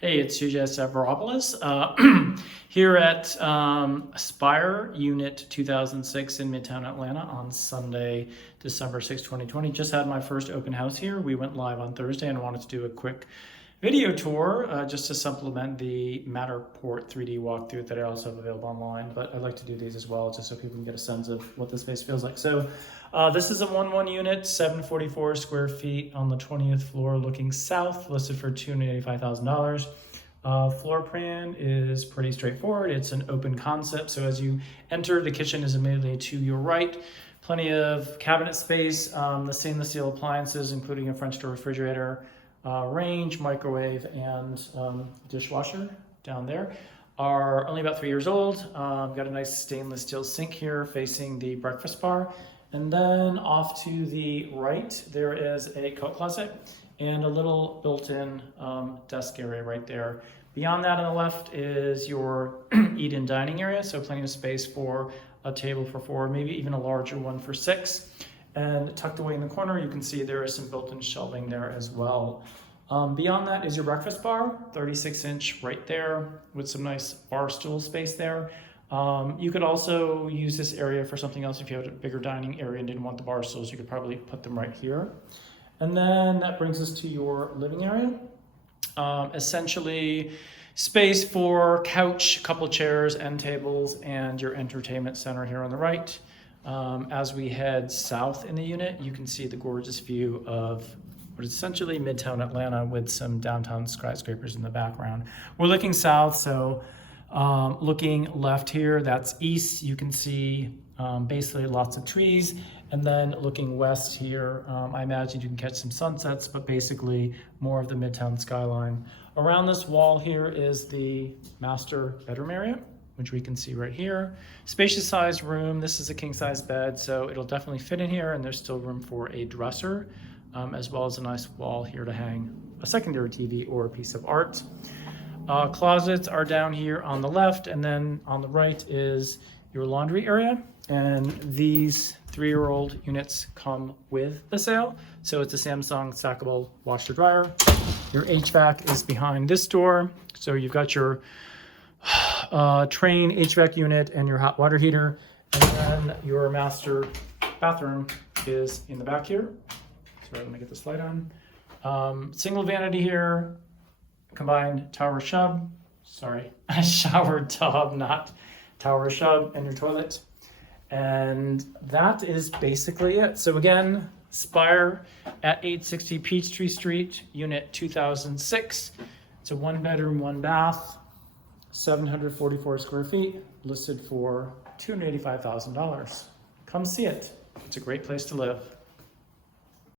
Hey, it's CJ Stavropoulos here at Spire Unit 2006 in Midtown Atlanta on Sunday, December 6, 2020. Just had my first open house here. We went live on Thursday and wanted to do a quick video tour just to supplement the Matterport 3D walkthrough that I also have available online. But I'd like to do these as well just so people can get a sense of what the space feels like. So this is a 1-1 unit, 744 square feet on the 20th floor looking south, listed for $285,000. Floor plan is pretty straightforward. It's an open concept. So as you enter, the kitchen is immediately to your right. Plenty of cabinet space, the stainless steel appliances, including a French door refrigerator, range, microwave, and dishwasher down there are only about 3 years old. Got a nice stainless steel sink here facing the breakfast bar. And then off to the right, there is a coat closet and a little built-in desk area right there. Beyond that on the left is your eat-in dining area, so plenty of space for a table for 4, maybe even a larger one for 6. And tucked away in the corner, you can see there is some built-in shelving there as well. Beyond that is your breakfast bar, 36-inch right there with some nice bar stool space there. You could also use this area for something else. If you had a bigger dining area and didn't want the bar stools, you could probably put them right here. And then that brings us to your living area. Essentially space for couch, a couple chairs, end tables, and your entertainment center here on the right. As we head south in the unit, you can see the gorgeous view of what is essentially Midtown Atlanta with some downtown skyscrapers in the background. We're looking south, so looking left here, that's east. You can see basically lots of trees. And then looking west here, I imagine you can catch some sunsets, but basically more of the Midtown skyline. Around this wall here is the master bedroom area, which we can see right here. Spacious sized room. This is a king size bed, so it'll definitely fit in here, and there's still room for a dresser, as well as a nice wall here to hang a secondary TV or a piece of art. Closets are down here on the left, and then on the right is your laundry area. And these 3-year-old units come with the sale. So it's a Samsung stackable washer dryer. Your HVAC is behind this door. So you've got your Train HVAC unit and your hot water heater. And then your master bathroom is in the back here. Sorry, let me get this light on. Single vanity here, combined shower tub, not tower tub, and your toilet. And that is basically it. So again, Spire at 860 Peachtree Street, unit 2006. It's a 1-bedroom, 1-bath, 744 square feet, listed for $285,000. Come see it. It's a great place to live.